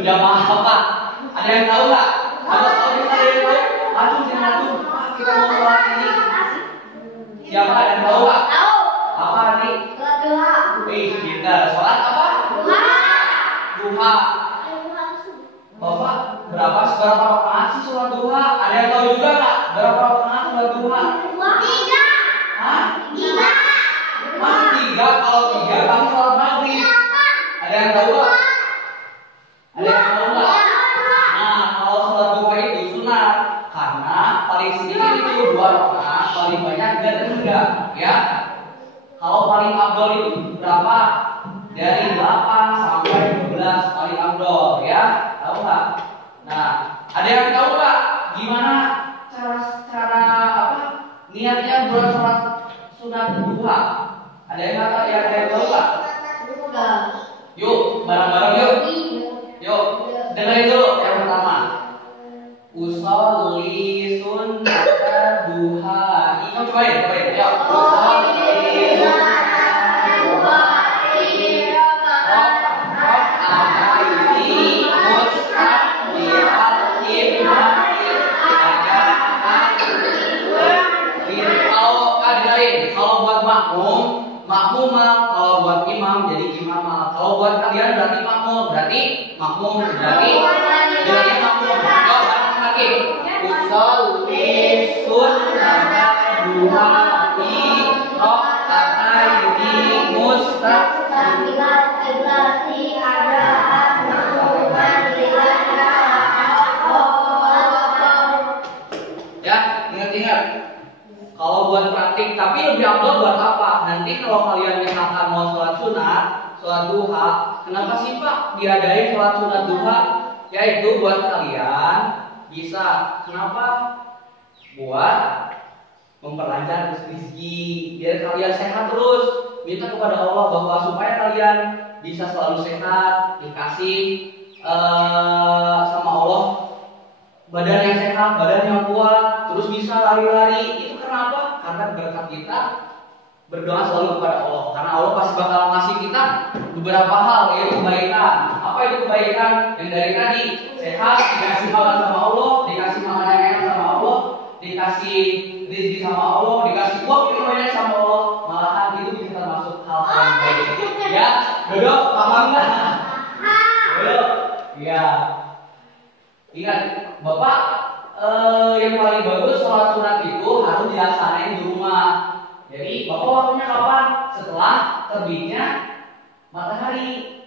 Berjamaah apa? Ada yang tahu nggak? Kalau tahu kita ada yang tahu? Aduh, jangan aduh. Kita mau sholat ini. Siapa ada yang tahu nggak? Tahu. Apa nih? Sholat duha. Wih, pintar. Sholat apa? Duha. Duha. Bapak, berapa rakaat sih sholat duha? Ada yang tahu juga nggak? Berapa rakaat sholat duha? 3. Hah? 3. Masih 3? Kalau 3 kamu sholat maghrib. Ada yang tahu nggak? Ada yang tahu nggak? Nah, kalau sholat duha itu sunat karena paling sedikit itu 2 rakaat, paling banyak 3, ya. Kalau paling afdol itu berapa? Dari 8 sampai 12 paling afdol, ya. Tahu nggak? Nah, ada yang tahu nggak gimana cara apa? Niatnya buat sholat sunat duha? Ada yang tahu? Ada yang tahu nggak? Yuk, bareng-bareng yuk. Yuk, dengerin dulu yang pertama. Usolli sunnata duha. Kamu cobain. Yuk. Usolli sunnata duha. Kalau buat makmum kalau buat imam jadi imam. Kalau buat kalian berarti makmum, berarti makmum. Coba lagi. Usolli sunnata duha fi rakaataini mustaqbilan qiblati ada ya, ingat. Kalau buat praktik, tapi lebih afdol buat apa? Nanti kalau kalian misalkan mau sholat sunat, sholat duha, kenapa sih Pak diadain sholat sunat duha? Yaitu buat kalian bisa, kenapa? Buat memperlancar rezeki, biar kalian sehat terus. Minta kepada Allah bahwa supaya kalian bisa selalu sehat, dikasih sama Allah badan yang sehat, badan yang kuat, terus bisa lari-lari. Itu kenapa? Karena berkat kita berdoa selalu kepada Allah. Karena Allah pasti bakal ngasih kita beberapa hal, yaitu kebaikan. Apa itu kebaikan? Yang dari tadi, sehat, dikasih makan sama Allah, dikasih makanan yang enak sama Allah, dikasih rezeki sama Allah, dikasih uang yang banyak sama Allah. Malahan itu bisa termasuk hal yang baik. Ya, Dodo, paham nggak? Dodo, ya. Ingat, Bapak, yang paling bagus sholat sunat itu harus dilaksanain di rumah. Jadi, Bapak waktunya kapan? Setelah terbitnya matahari.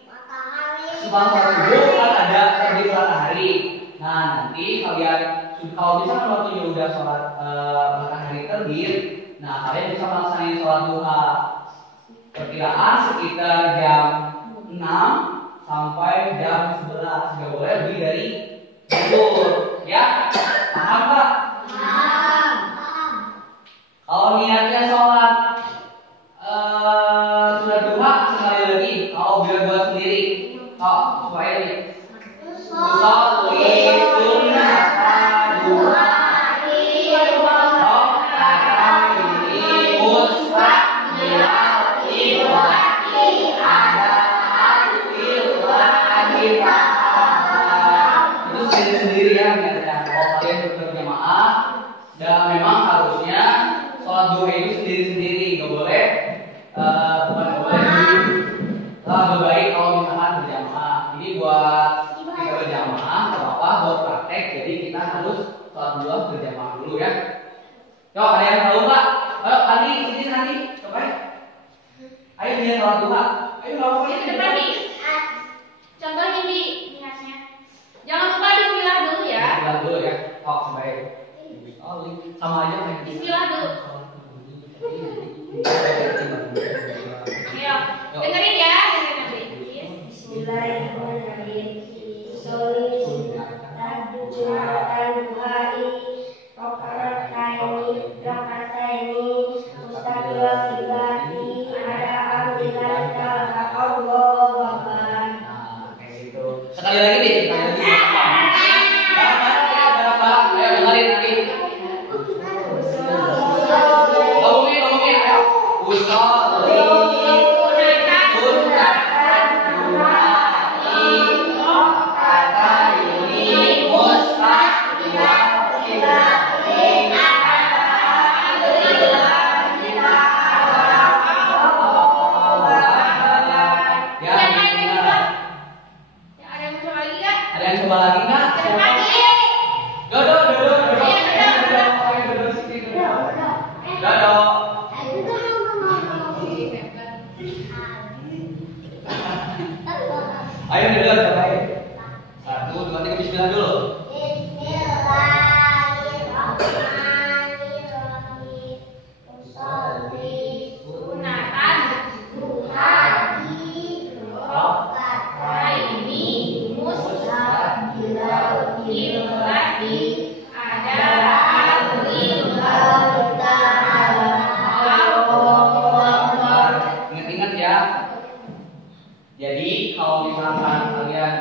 Setelah sholat subuh kan ada terbit matahari. Nah, nanti kalian kalau misalkan waktunya udah sholat matahari terbit, nah kalian bisa melaksanain sholat duha. Perkiraan sekitar jam 6 sampai jam 11. Nggak boleh lebih dari betul, ya? Paham Pak? Paham. Kalau niatnya sholat sunat duha, sekali lagi, kalau biar buat sendiri, supaya ini. Usolli sunnata duha fi rakaataini mustaqbilan qiblati ada al-fil wa sendiri ya, kalau kalian berjamaah dan memang harusnya sholat duha itu sendiri-sendiri, nggak boleh lebih baik kalau misalkan berjamaah. Jadi buat kita berjamaah nggak apa-apa, buat praktek, jadi kita harus sholat duha berjamaah dulu ya. Yuk, ada yang tahu nggak? Ayo Andi, sini Andi, coba. Ayo dia sholat duha. Ayo nggak apa-apa ini depan nih. Contohnya di niatnya. Jangan lupa bismillah dulu ya. Bismillah dulu ya. Baik. Sama aja kayak bismillah dulu. Ayo, dengerin ya, Bismillahirrahmanirrahim. Usolli sunnata duhai rakaataini mustaqbilan qiblati ada al-qiblata Allahu akbar. Nah, kayak gitu. Sekali lagi deh, Ayo dengerin lagi. Ngomongin ayo. Usolli sunnata duhai Ayo dulu, cobain. 1, 2, 3, bismillah dulu. Ingat-ingat ya. Jadi kalau misalkan kalian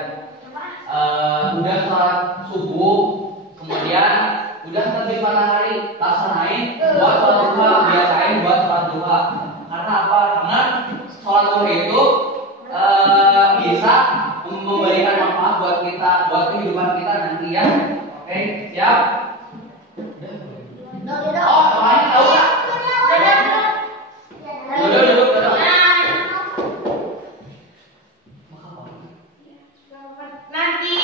udah sholat subuh, kemudian udah terbit matahari, laksanain buat sholat duha, biasain buat sholat duha. Karena apa? Karena sholat duha itu bisa memberikan manfaat buat kita, buat kehidupan kita nanti ya. Oke, siap? Oh, semuanya tahu nggak? Duduk. Nanti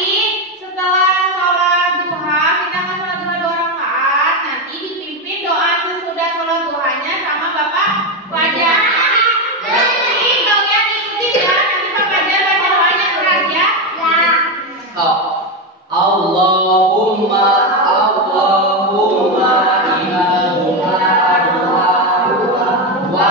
setelah sholat duha, kita akan sholat duha 2 rakaat. Nanti dipimpin doa sesudah sholat duhanya sama Bapak pelajar. Jadi kalian ikutin ya. Nanti Pak pelajar baca doanya keras ya. Allahumma ilahuna aduha wa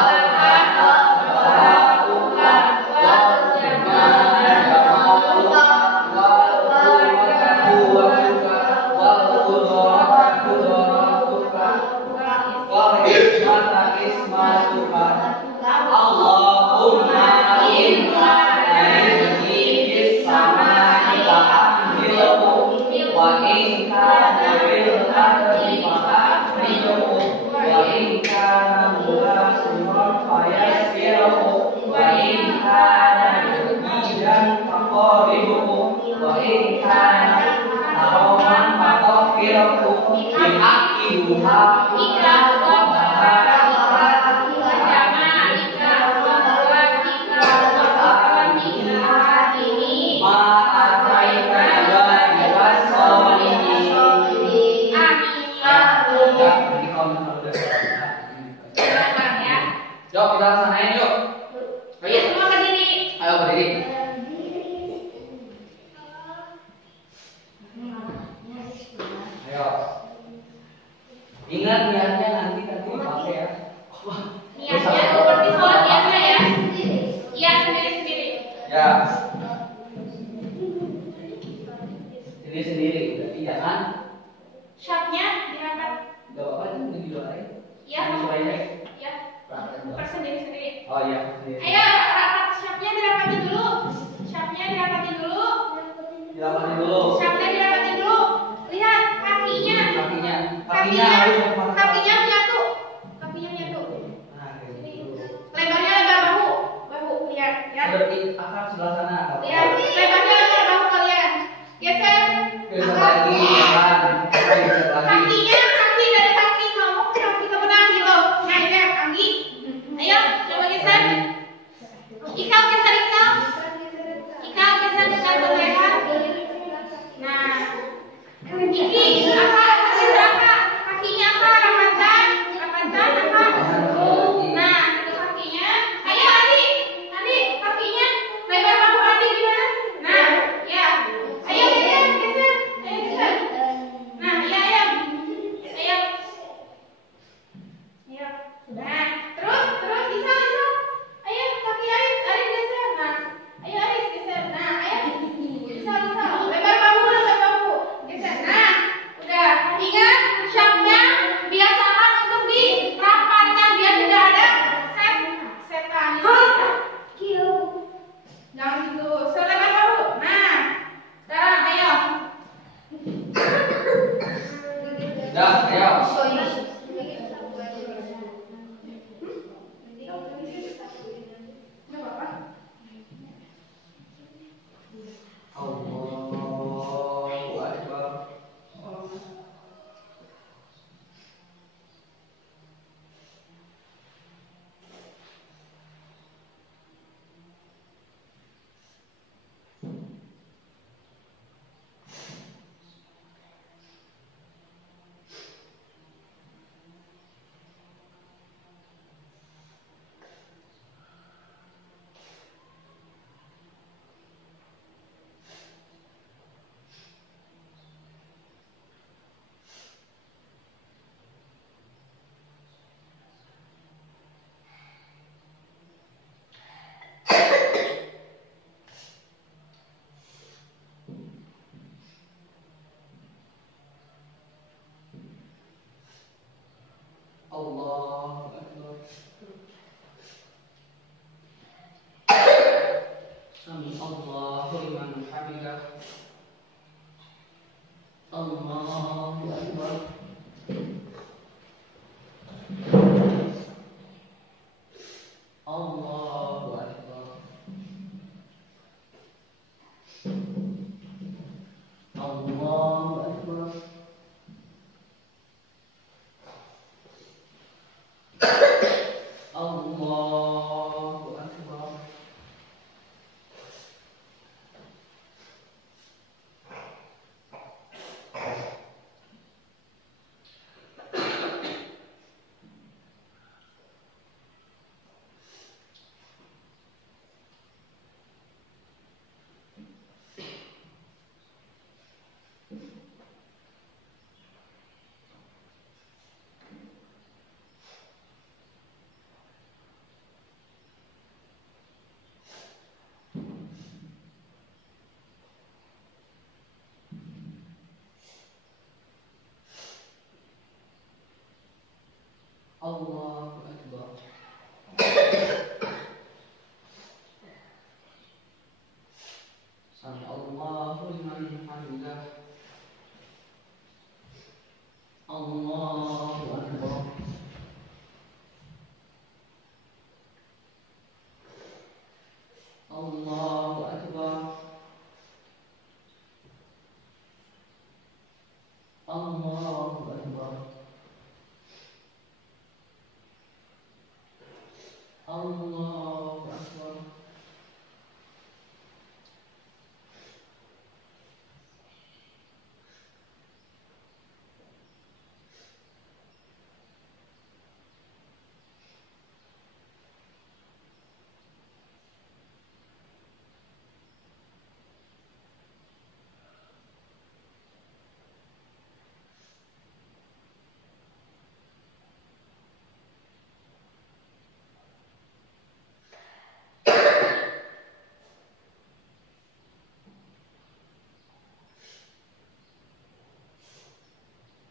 Yuk kita laksanain yuk. Ayo semua berdiri. Ayo berdiri. Ayo. Ingat niatnya nanti dipakai ya. Niatnya seperti sholat biasa ya. Iya sendiri-sendiri. Ya. Sendiri-sendiri. Berarti jangan. Syafnya dirapat. Gak apa-apa itu didoain. Iya. Sesuai. Ya. Sendiri-sendiri. Oh iya. Sendiri. Ayo rapat syafnya dirapatin dulu. Syafnya dirapatin dulu. Dirapatin dulu. Syafnya dirapatin dulu. Lihat kakinya. Kakinya harus Kakinya menyatu. Kakinya menyatu. Nah, gitu. Lebarnya lebar bahu. Bahu lihat. Berarti akar sebelah sana. Lihat lebarnya lebar bahu kalian. Geser. Geser. Allahu liman hamidah. Allahu akbar. Allahu akbar. Allahu akbar. Allahu akbar. Allahu akbar. Sami Allahu liman hamidah. Allahu akbar. Allahu akbar. Allahu akbar. Allahu akbar.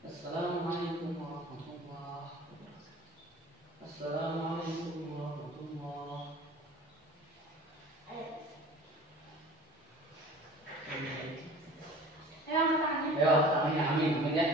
Assalamualaikum warahmatullahi wabarakatuh. Assalamualaikum warahmatullahi wabarakatuh. Ayo, tangannya amin, amin ya.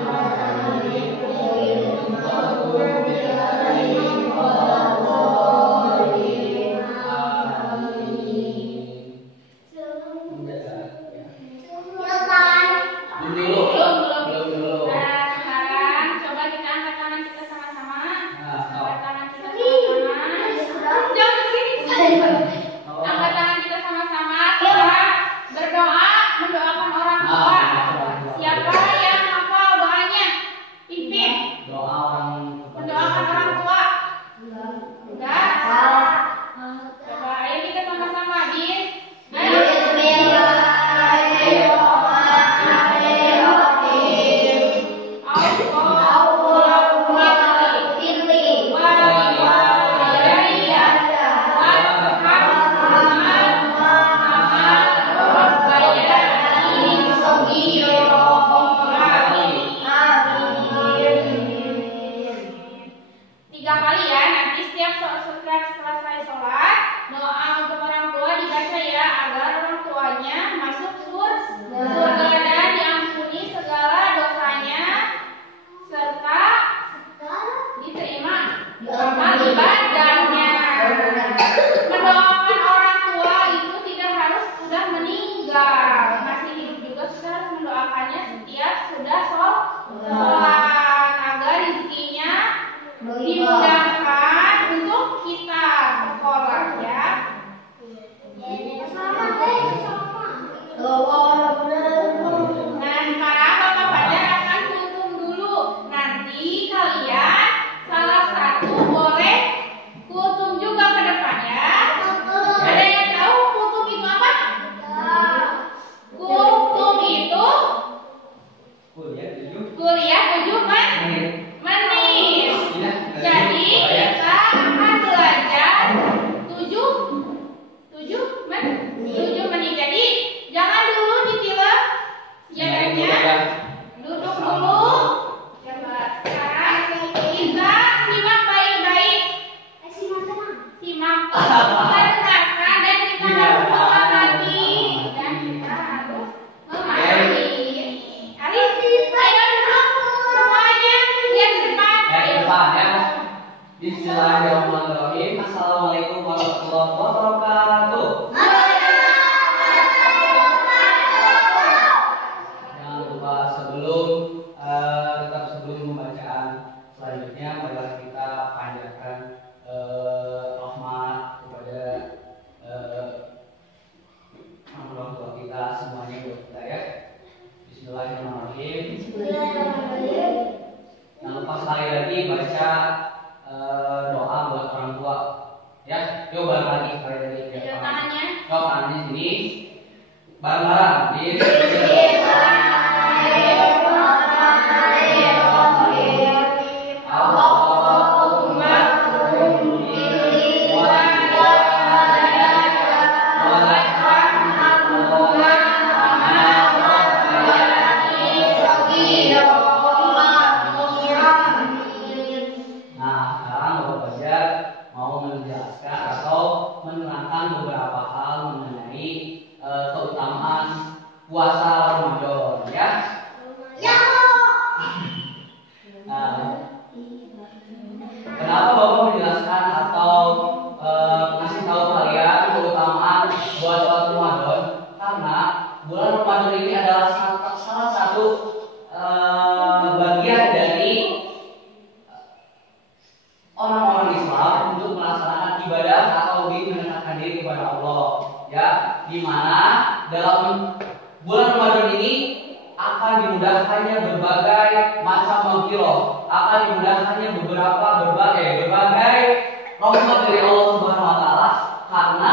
Thank you. sudah sholat agar rezekinya dimudahkan untuk kita sekolah ya. Nah sekarang Bapak Fajar akan kultum dulu. Nanti kalian salah satu boleh kultum juga ke depan ya. Ada yang tahu kultum itu apa? Kultum itu kuliah 7 menit. Jadi kita akan belajar 7 menit. Jadi jangan dulu ditilang sejajarnya. Duduk dulu. Coba sekarang kita simak baik-baik. Simak. Kita dengarkan dan kita harus memahami. Dan kita harus memahami. Ayo duduk semuanya lihat ke depan. Ke depan ya. Bismillahirrahmanirrahim. Assalamualaikum warahmatullahi wabarakatuh. Jangan lupa sebelum pembacaan selanjutnya, marilah kita panjatkan rahmat kepada orang tua kita semuanya buat kita ya. Bismillahirrahmanirrahim. Jangan lupa sekali lagi baca doa buat orang tua ya. Yuk bareng lagi sekali lagi. Tangannya. Tangannya sini. Bareng-bareng. Puasa Ramadan ya. Kenapa Bapak menjelaskan atau ngasih tahu kalian keutamaan puasa Ramadan? Karena bulan Ramadan ini adalah salah satu bagian dari orang-orang Islam untuk melaksanakan ibadah atau lebih mendekatkan diri kepada Allah ya, di mana dalam bulan Ramadan ini akan dimudahkannya berbagai macam maghfirah, akan dimudahkannya berbagai rahmat dari Allah Subhanahu wa taala, karena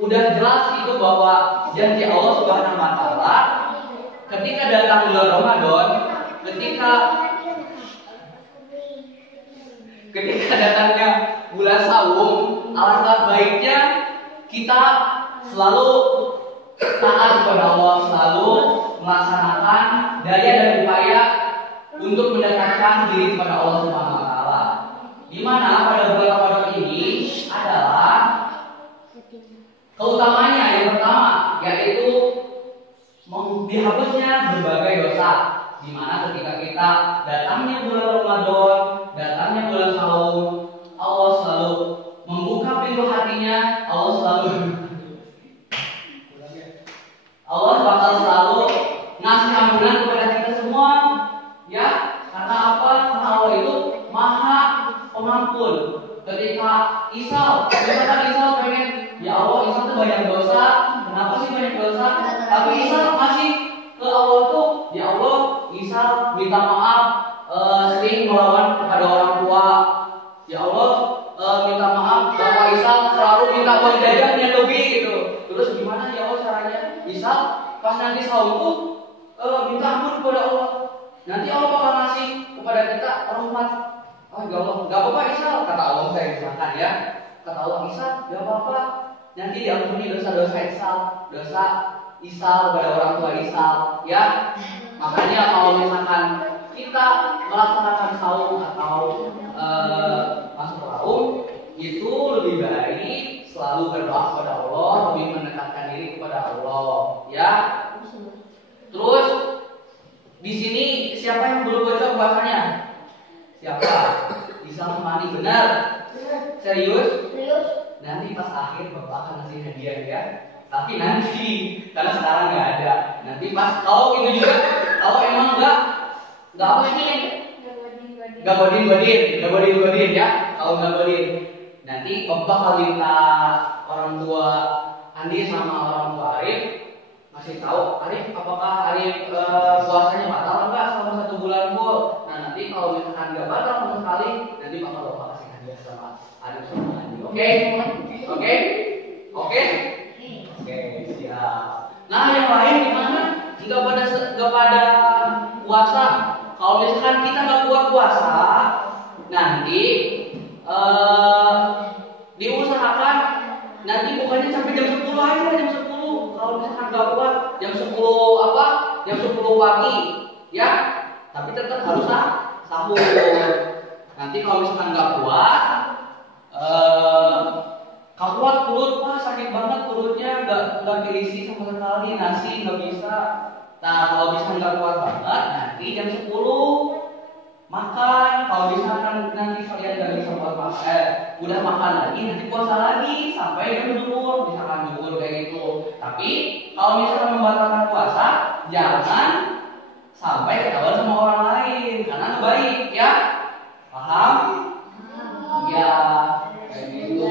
udah jelas itu bahwa janji Allah Subhanahu wa taala ketika datang bulan Ramadan, ketika datangnya bulan Saum, alangkah baiknya kita selalu taat kepada Allah, selalu melaksanakan daya dan upaya untuk mendekatkan diri kepada Allah Subhanahu wa taala. Di mana pada bulan Ramadan ini adalah keutamanya yang pertama yaitu dihapusnya berbagai dosa. Di mana ketika kita datangnya bulan Ramadan, datangnya bulan Saum, Allah selalu membuka pintu hatinya, Allah bakal selalu ngasih ampunan kepada kita semua ya. Karena apa? Karena Allah itu Maha Pengampun. Ketika Isa pengen, ya Allah, Isa tuh banyak dosa. Kenapa sih banyak dosa? Tapi Isa masih ke Allah tuh, ya Allah, Isa minta maaf sering melawan kepada orang tua. Ya Allah, minta maaf bahwa Isa selalu minta uang jajannya lebih gitu. Terus gimana ya Allah caranya? Isa pas nanti saum tuh minta ampun kepada Allah. Nanti Allah bakal ngasih kepada kita rahmat. Oh ya Allah, gak apa-apa Isa, kata Allah, saya misalkan ya. Kata Allah, Isa, gak apa-apa. Nanti diampuni dosa-dosa Isa kepada orang tua Isa ya. Makanya kalau misalkan kita melaksanakan saum atau masuk saum, itu lebih baik selalu berdoa kepada Allah, lebih mendekatkan diri kepada Allah ya. Terus di sini siapa yang belum baca bahasanya? Siapa? Bisa memahami benar? Serius? Nanti pas akhir Bapak akan ngasih hadiah ya. Tapi nanti, karena sekarang nggak ada. Nanti pas kalau itu juga, kalau emang Nggak apa sih? Nggak godin ya. Kalau nggak godin, nanti Bapak bakal minta orang tua Andi sama orang tua Arif ngasih tahu, Arif apakah Arif puasanya batal enggak selama 1 bulan full. Nah nanti kalau misalkan nggak batal sama sekali, nanti Bapak kasih hadiah sama Arif sama Andi. Oke, siap. Nah yang lain gimana? Nggak pada puasa. Kalau misalkan kita nggak kuat puasa, nanti diusahakan nanti bukannya sampai jam 10 aja, jam 10. Kalau misalkan nggak kuat jam 10 jam 10 pagi ya, tapi tetap harus sahur. Nanti kalau misalkan nggak kuat perut, wah sakit banget perutnya, nggak diisi sama sekali, nasi nggak bisa. Nah kalau misalkan nggak kuat banget, nanti jam 10 makan. Kalau misalkan nanti kalian nggak bisa buat makan, udah makan lagi, nanti puasa lagi sampai jam zuhur, misalkan zuhur kayak gitu. Tapi kalau misalkan membatalkan puasa, jangan sampai ketahuan sama orang lain, karena itu baik ya. Paham? Ya, kayak gitu.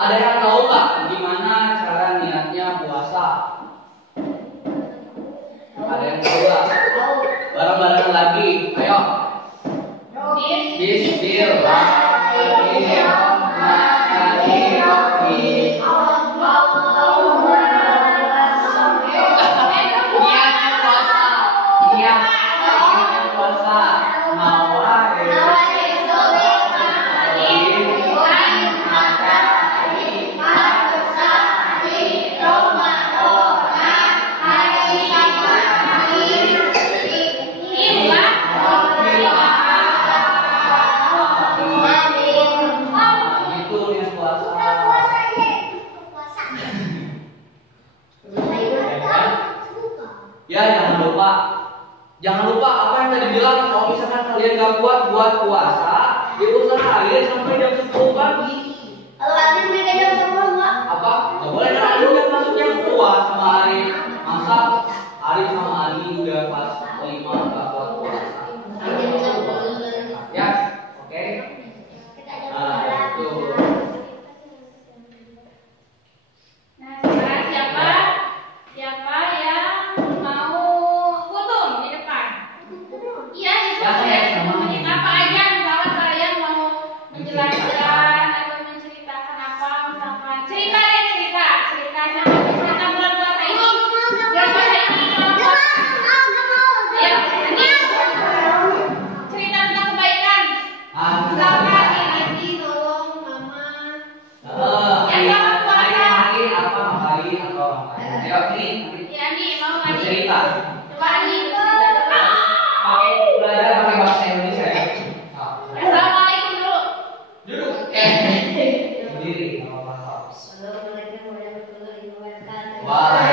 Ada yang tahu nggak gimana cara niatnya puasa? Ada yang tahu nggak? Bareng-bareng lagi, ayo. Jangan lupa apa yang tadi bilang, kalau misalkan kalian gak kuat buat puasa, diusahain sampai jam 10 pagi. Kalau Arif mereka jam 10 enggak? Apa? Gak boleh, kan Arif udah masuk yang kuat sama Arif. Masa Arif sama Adi udah pas 5 gak kuat puasa. Ya, oke. Nah, itu. Nah, sekarang siapa yang mau kultum di depan? Iya, itu apa aja, misalkan kalian mau menjelaskan atau menceritakan apa, misalkan cerita sama bulan puasa ini. Bulan puasa ini ya, ini cerita tentang kebaikan. Misalkan Andi tolong mama. Cerita. Coba Andi. Belajar pakai bahasa Indonesia ya. Assalamualaikum dulu. Duduk. Berdiri. Assalamualaikum warahmatullahi wabarakatuh. Wah.